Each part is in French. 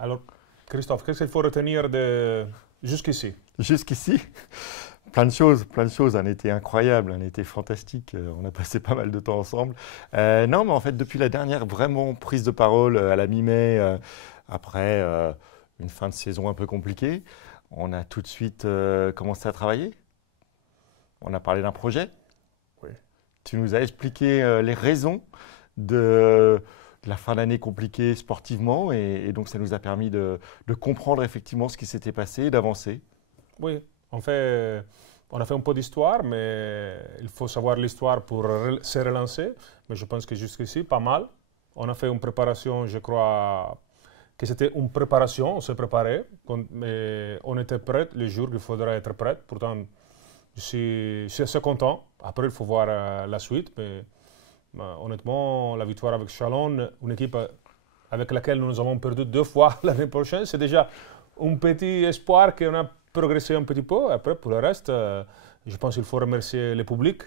Alors, Christophe, qu'est-ce qu'il faut retenir de jusqu'ici? Jusqu'ici, plein de choses, un été incroyable, un été fantastique, on a passé pas mal de temps ensemble. Non, mais en fait, depuis la dernière vraiment prise de parole à la mi-mai, après une fin de saison un peu compliquée, on a tout de suite commencé à travailler. On a parlé d'un projet. Oui. Tu nous as expliqué les raisons de la fin d'année compliquée sportivement et donc ça nous a permis de comprendre effectivement ce qui s'était passé et d'avancer. Oui, on a fait un peu d'histoire, mais il faut savoir l'histoire pour se relancer. Mais je pense que jusqu'ici, pas mal. On a fait une préparation, je crois que c'était une préparation, on s'est préparé, mais on était prêt les jours qu'il faudra être prêt. Pourtant, je suis assez content. Après, il faut voir la suite, mais honnêtement, la victoire avec Chalon, une équipe avec laquelle nous avons perdu 2 fois l'année prochaine, c'est déjà un petit espoir qu'on a progressé un petit peu. Après, pour le reste, je pense qu'il faut remercier le public.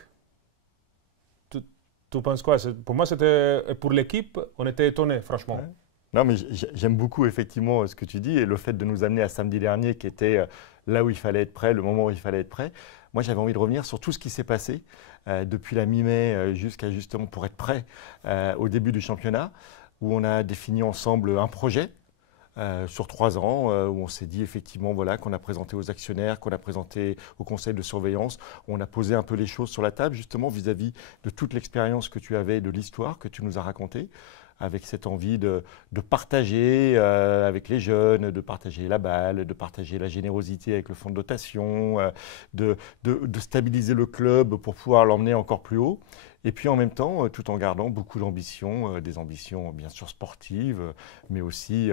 Tu penses quoi? Pour moi, c'était pour l'équipe, on était étonnés, franchement. Ouais. Non, mais j'aime beaucoup effectivement ce que tu dis et le fait de nous amener à samedi dernier qui était là où il fallait être prêt, le moment où il fallait être prêt. Moi, j'avais envie de revenir sur tout ce qui s'est passé depuis la mi-mai jusqu'à justement pour être prêt au début du championnat où on a défini ensemble un projet sur 3 ans où on s'est dit effectivement voilà, qu'on a présenté aux actionnaires, qu'on a présenté au conseil de surveillance. On a posé un peu les choses sur la table justement vis-à-vis de toute l'expérience que tu avais, de l'histoire que tu nous as racontée, avec cette envie de partager avec les jeunes, de partager la balle, de partager la générosité avec le fonds de dotation, de stabiliser le club pour pouvoir l'emmener encore plus haut. Et puis en même temps, tout en gardant beaucoup d'ambitions, des ambitions bien sûr sportives, mais aussi,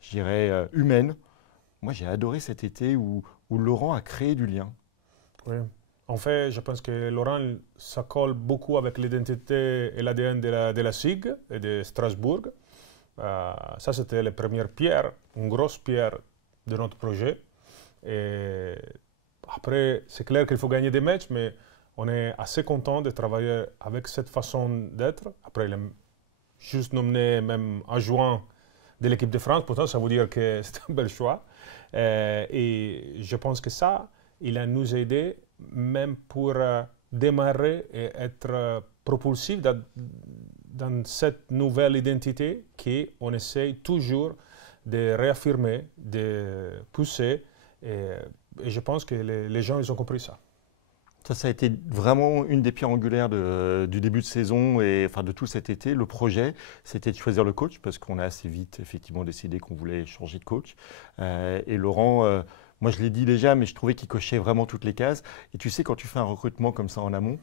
je dirais, humaines. Moi, j'ai adoré cet été où Laurent a créé du lien. Oui. En fait, je pense que Laurent, ça colle beaucoup avec l'identité et l'ADN de la SIG et de Strasbourg. Ça, c'était la première pierre, une grosse pierre de notre projet. Et après, c'est clair qu'il faut gagner des matchs, mais on est assez content de travailler avec cette façon d'être. Après, il est juste nommé même adjoint de l'équipe de France, pourtant ça veut dire que c'est un bel choix. Et je pense que ça, il a nous aidé même pour démarrer et être propulsif dans cette nouvelle identité qu'on essaye toujours de réaffirmer, de pousser. Et je pense que les gens, ils ont compris ça. Ça a été vraiment une des pierres angulaires du début de saison et enfin de tout cet été. Le projet, c'était de choisir le coach parce qu'on a assez vite effectivement décidé qu'on voulait changer de coach. Et Laurent, moi je l'ai dit déjà, mais je trouvais qu'il cochait vraiment toutes les cases. Et tu sais, quand tu fais un recrutement comme ça en amont,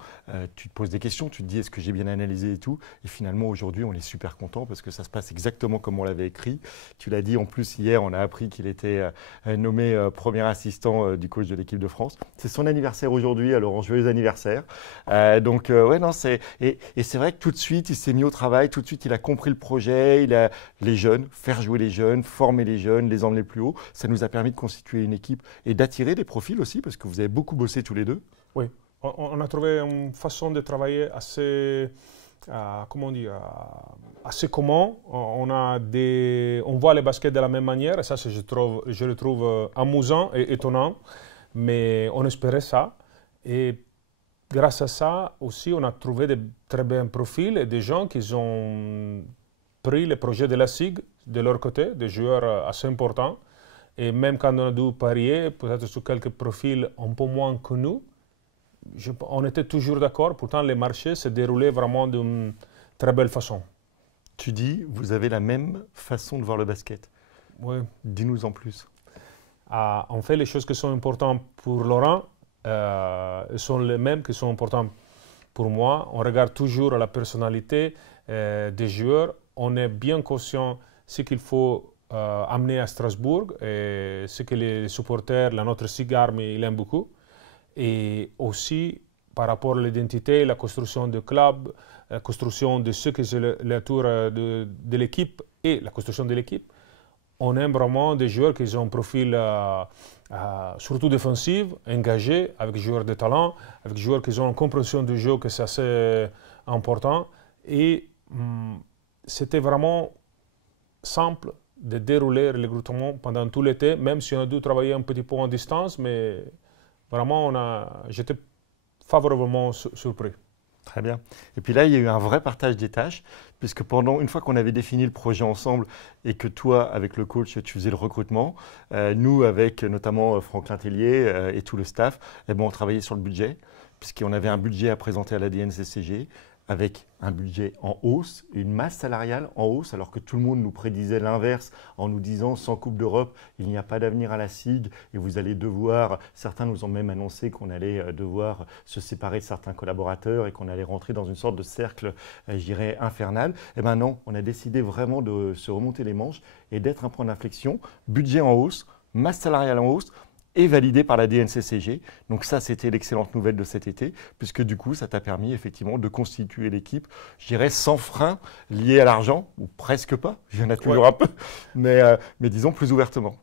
tu te poses des questions, tu te dis est-ce que j'ai bien analysé et tout. Et finalement aujourd'hui, on est super content parce que ça se passe exactement comme on l'avait écrit. Tu l'as dit en plus hier, on a appris qu'il était nommé premier assistant du coach de l'équipe de France. C'est son anniversaire aujourd'hui, alors en joyeux anniversaire. Ouais, non, et c'est vrai que tout de suite, il s'est mis au travail, tout de suite, il a compris le projet, il a les jeunes, faire jouer les jeunes, former les jeunes, les emmener plus haut. Ça nous a permis de constituer une équipe et d'attirer des profils aussi, parce que vous avez beaucoup bossé tous les deux. Oui, on a trouvé une façon de travailler assez, comment dire, assez commun. On voit les baskets de la même manière, et ça, je le trouve amusant et étonnant, mais on espérait ça. Et grâce à ça aussi, on a trouvé de très bons profils et des gens qui ont pris le projet de la SIG de leur côté, des joueurs assez importants. Et même quand on a dû parier, peut-être sur quelques profils un peu moins que nous, on était toujours d'accord. Pourtant, les marchés se déroulaient vraiment d'une très belle façon. Tu dis, vous avez la même façon de voir le basket. Oui. Dis-nous en plus. En fait, les choses qui sont importantes pour Laurent sont les mêmes qui sont importantes pour moi. On regarde toujours la personnalité des joueurs. On est bien conscient de ce qu'il faut amener à Strasbourg et ce que les supporters, notre SIG Army, ils aiment beaucoup. Et aussi par rapport à l'identité, la construction du club, la construction de ce que c'est la tour de l'équipe et la construction de l'équipe. On aime vraiment des joueurs qui ont un profil surtout défensif, engagé, avec des joueurs de talent, avec des joueurs qui ont une compréhension du jeu que c'est assez important. Et c'était vraiment simple de dérouler le recrutement pendant tout l'été, même si on a dû travailler un petit peu en distance, mais vraiment, j'étais favorablement surpris. Très bien. Et puis là, il y a eu un vrai partage des tâches, puisque une fois qu'on avait défini le projet ensemble et que toi, avec le coach, tu faisais le recrutement, nous, avec notamment Franklin Tellier et tout le staff, eh ben, on travaillait sur le budget, puisqu'on avait un budget à présenter à la DNCCG, avec un budget en hausse, une masse salariale en hausse, alors que tout le monde nous prédisait l'inverse en nous disant sans Coupe d'Europe, il n'y a pas d'avenir à la SIG et vous allez devoir, certains nous ont même annoncé qu'on allait devoir se séparer de certains collaborateurs et qu'on allait rentrer dans une sorte de cercle, je dirais, infernal. Eh bien non, on a décidé vraiment de se remonter les manches et d'être un point d'inflexion, budget en hausse, masse salariale en hausse, et validé par la DNCCG. Donc ça, c'était l'excellente nouvelle de cet été, puisque du coup, ça t'a permis effectivement de constituer l'équipe, je dirais, sans frein lié à l'argent, ou presque pas, il y en a toujours un peu, mais disons plus ouvertement.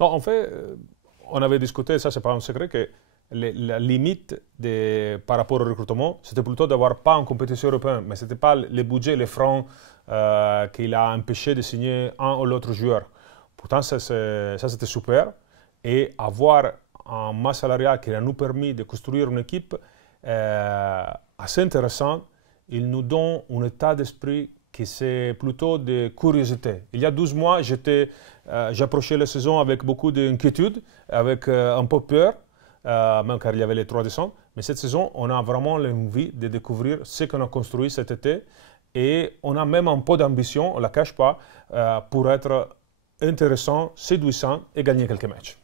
Non, en fait, on avait discuté, ça c'est pas un secret, que la limite par rapport au recrutement, c'était plutôt d'avoir pas en compétition européenne, mais c'était pas les budgets, les francs qu'il a empêché de signer un ou l'autre joueur. Pourtant, ça c'était super. Et avoir un masse salariale qui nous permis de construire une équipe assez intéressante, il nous donne un état d'esprit qui c'est plutôt de curiosité. Il y a 12 mois, j'approchais la saison avec beaucoup d'inquiétude, avec un peu peur, même car il y avait les 3 décembre. Mais cette saison, on a vraiment l'envie de découvrir ce qu'on a construit cet été. Et on a même un peu d'ambition, on ne la cache pas, pour être intéressant, séduisant et gagner quelques matchs.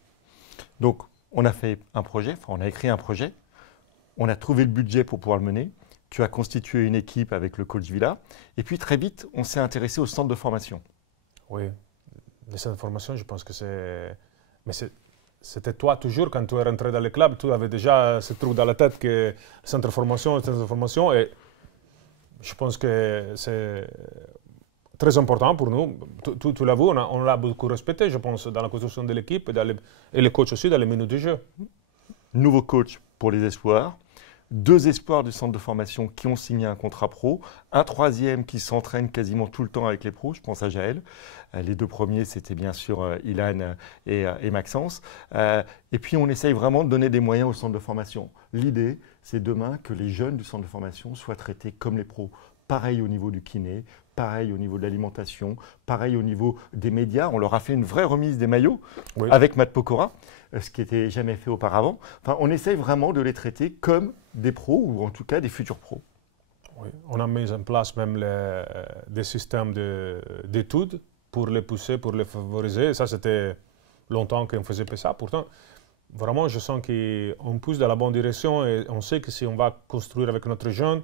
Donc, on a fait un projet, on a écrit un projet, on a trouvé le budget pour pouvoir le mener, tu as constitué une équipe avec le coach Villa, et puis très vite, on s'est intéressé au centre de formation. Oui, les centres de formation, je pense que c'est... Mais c'était toi toujours, quand tu es rentré dans le club, tu avais déjà ce truc dans la tête que centre de formation, et je pense que c'est très important pour nous. Tu l'as vu, on l'a beaucoup respecté, je pense, dans la construction de l'équipe et les coachs aussi dans les minutes de jeu. Nouveau coach pour les espoirs, 2 espoirs du centre de formation qui ont signé un contrat pro, un 3e qui s'entraîne quasiment tout le temps avec les pros, je pense à Jaël. Les 2 premiers, c'était bien sûr Ilan et Maxence. Et puis, on essaye vraiment de donner des moyens au centre de formation. L'idée, c'est demain que les jeunes du centre de formation soient traités comme les pros. Pareil au niveau du kiné, pareil au niveau de l'alimentation, pareil au niveau des médias. On leur a fait une vraie remise des maillots avec Matt Pokora, ce qui n'était jamais fait auparavant. Enfin, on essaye vraiment de les traiter comme des pros ou en tout cas des futurs pros. Oui. On a mis en place même des systèmes d'études pour les pousser, pour les favoriser. Ça, c'était longtemps qu'on faisait pas ça. Pourtant, vraiment, je sens qu'on pousse dans la bonne direction et on sait que si on va construire avec notre jeune,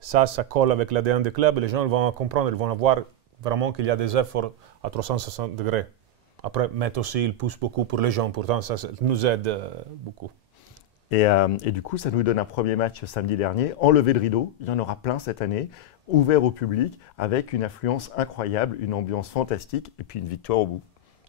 ça colle avec l'ADN du club et les gens vont comprendre, ils vont voir vraiment qu'il y a des efforts à 360 degrés. Après, Matt aussi, il pousse beaucoup pour les gens, pourtant ça nous aide beaucoup. Et du coup, ça nous donne un premier match samedi dernier, enlevé de rideau, il y en aura plein cette année, ouvert au public, avec une affluence incroyable, une ambiance fantastique et puis une victoire au bout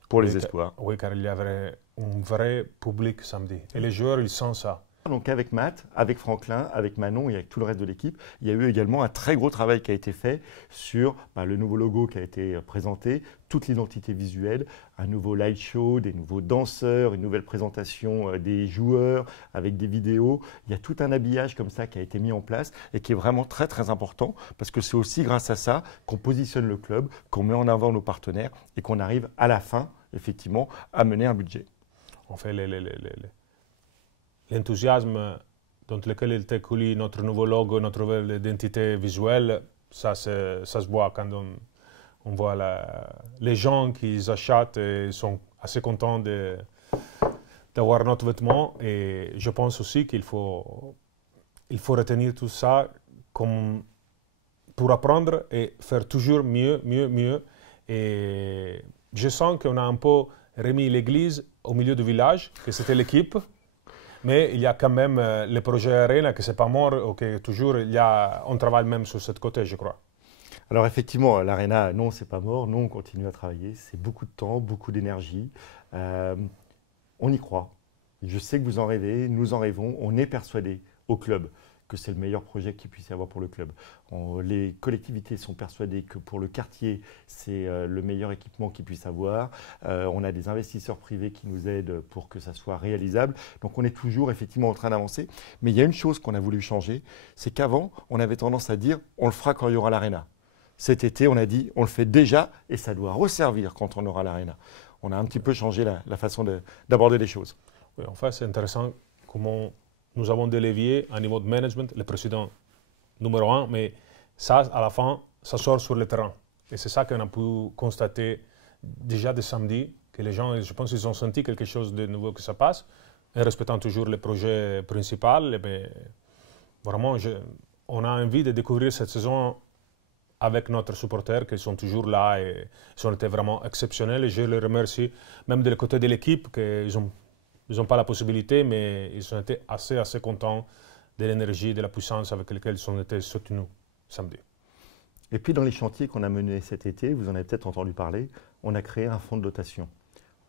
pour les espoirs. Oui, car il y avait un vrai public samedi et les joueurs, ils sentent ça. Donc avec Matt, avec Franklin, avec Manon et avec tout le reste de l'équipe, il y a eu également un très gros travail qui a été fait sur le nouveau logo qui a été présenté, toute l'identité visuelle, un nouveau light show, des nouveaux danseurs, une nouvelle présentation des joueurs avec des vidéos. Il y a tout un habillage comme ça qui a été mis en place et qui est vraiment très très important parce que c'est aussi grâce à ça qu'on positionne le club, qu'on met en avant nos partenaires et qu'on arrive à la fin effectivement à mener un budget. On fait l'enthousiasme dans lequel il était coulé notre nouveau logo, notre nouvelle identité visuelle, ça se voit quand on voit les gens qui achètent et sont assez contents d'avoir notre vêtement. Et je pense aussi qu'il faut retenir tout ça comme pour apprendre et faire toujours mieux. Et je sens qu'on a un peu remis l'église au milieu du village, que c'était l'équipe. Mais il y a quand même le projet Arena que c'est pas mort, que toujours on travaille même sur ce côté, je crois. Alors effectivement, l'Arena, non, c'est pas mort, non, on continue à travailler, c'est beaucoup de temps, beaucoup d'énergie. On y croit. Je sais que vous en rêvez, nous en rêvons, on est persuadés au club que c'est le meilleur projet qu'il puisse y avoir pour le club. Les collectivités sont persuadées que pour le quartier, c'est le meilleur équipement qu'ils puissent avoir. On a des investisseurs privés qui nous aident pour que ça soit réalisable. Donc on est toujours effectivement en train d'avancer. Mais il y a une chose qu'on a voulu changer, c'est qu'avant, on avait tendance à dire on le fera quand il y aura l'Arena. Cet été, on a dit on le fait déjà et ça doit resservir quand on aura l'Arena. On a un petit peu changé la façon d'aborder les choses. Oui, en fait, c'est intéressant comment nous avons des leviers à niveau de management, le président numéro 1, mais ça, à la fin, ça sort sur le terrain. Et c'est ça qu'on a pu constater déjà de samedi, que les gens, je pense qu'ils ont senti quelque chose de nouveau que ça passe, en respectant toujours le projet principal. Mais vraiment, on a envie de découvrir cette saison avec notre supporters qui sont toujours là et ils ont été vraiment exceptionnels. Et je les remercie, même de le côté de l'équipe, qu'ils n'ont pas la possibilité, mais ils ont été assez contents de l'énergie, de la puissance avec laquelle ils ont été soutenus samedi. Et puis dans les chantiers qu'on a menés cet été, vous en avez peut-être entendu parler, on a créé un fonds de dotation.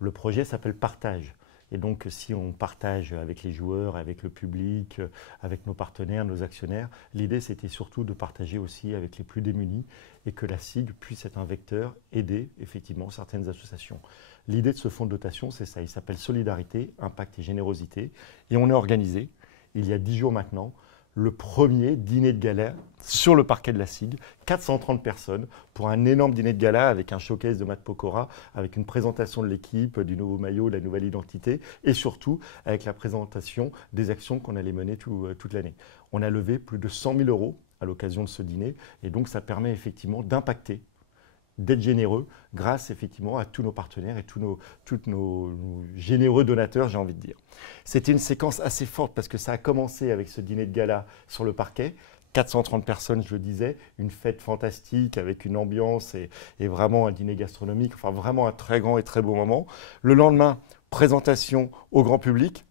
Le projet s'appelle Partage. Et donc si on partage avec les joueurs, avec le public, avec nos partenaires, nos actionnaires, l'idée c'était surtout de partager aussi avec les plus démunis et que la SIG puisse être un vecteur, aider effectivement certaines associations. L'idée de ce fonds de dotation, c'est ça, il s'appelle Solidarité, Impact et Générosité. Et on a organisé, il y a 10 jours maintenant, le premier dîner de gala sur le parquet de la SIG, 430 personnes, pour un énorme dîner de gala avec un showcase de Matt Pokora, avec une présentation de l'équipe, du nouveau maillot, de la nouvelle identité, et surtout avec la présentation des actions qu'on allait mener toute l'année. On a levé plus de 100 000 € à l'occasion de ce dîner, et donc ça permet effectivement d'impacter, d'être généreux grâce effectivement à tous nos partenaires et tous nos généreux donateurs, j'ai envie de dire. C'était une séquence assez forte parce que ça a commencé avec ce dîner de gala sur le parquet. 430 personnes, je le disais, une fête fantastique avec une ambiance et vraiment un dîner gastronomique, enfin vraiment un très grand et très beau moment. Le lendemain, présentation au grand public,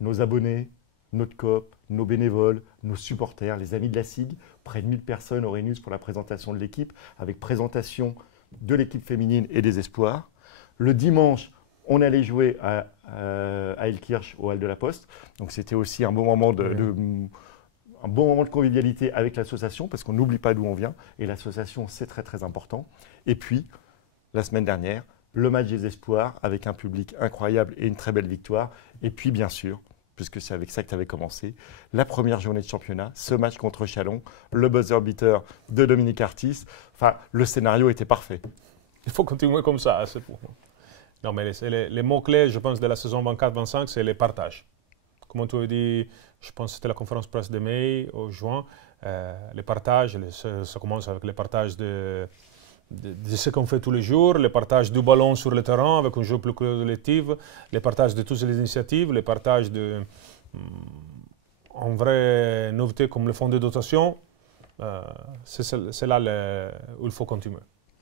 nos abonnés, notre coop, nos bénévoles, nos supporters, les amis de la SIG, près de 1000 personnes au Rhenus pour la présentation de l'équipe, avec présentation de l'équipe féminine et des espoirs. Le dimanche, on allait jouer à Elkirch au Hall de la Poste. Donc c'était aussi un bon moment un bon moment de convivialité avec l'association, parce qu'on n'oublie pas d'où on vient. Et l'association, c'est très très important. Et puis, la semaine dernière, le match des espoirs, avec un public incroyable et une très belle victoire. Et puis, bien sûr, puisque c'est avec ça que tu avais commencé, la première journée de championnat, ce match contre Chalon, le buzzer beater de Dominique Artis. Enfin, le scénario était parfait. Il faut continuer comme ça. Non, mais les mots-clés, je pense, de la saison 24-25, c'est les partages. Comme tu as dit, je pense que c'était la conférence presse de mai ou juin, les partages, ça commence avec les partages de ce qu'on fait tous les jours, les partages du ballon sur le terrain avec un jeu plus collectif, les partages de toutes les initiatives, les partages en vraie nouveauté comme le fonds de dotation. C'est là où il faut continuer.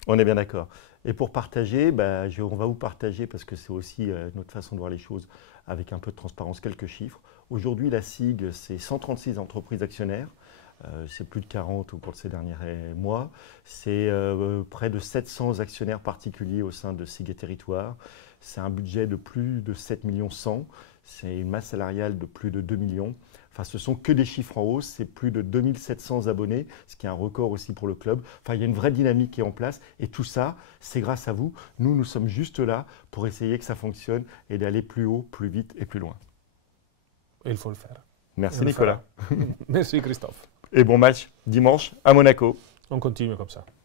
On est bien d'accord. Et pour partager, on va vous partager, parce que c'est aussi notre façon de voir les choses, avec un peu de transparence, quelques chiffres. Aujourd'hui, la SIG, c'est 136 entreprises actionnaires. C'est plus de 40 au cours de ces derniers mois. C'est près de 700 actionnaires particuliers au sein de SIG et Territoire. C'est un budget de plus de 7 millions 100. C'est une masse salariale de plus de 2 millions. Enfin, ce sont que des chiffres en hausse. C'est plus de 2700 abonnés, ce qui est un record aussi pour le club. Enfin, il y a une vraie dynamique qui est en place. Et tout ça, c'est grâce à vous. Nous sommes juste là pour essayer que ça fonctionne et d'aller plus haut, plus vite et plus loin. Et il faut le faire. Merci Nicolas. Merci Christophe. Et bon match dimanche à Monaco. On continue comme ça.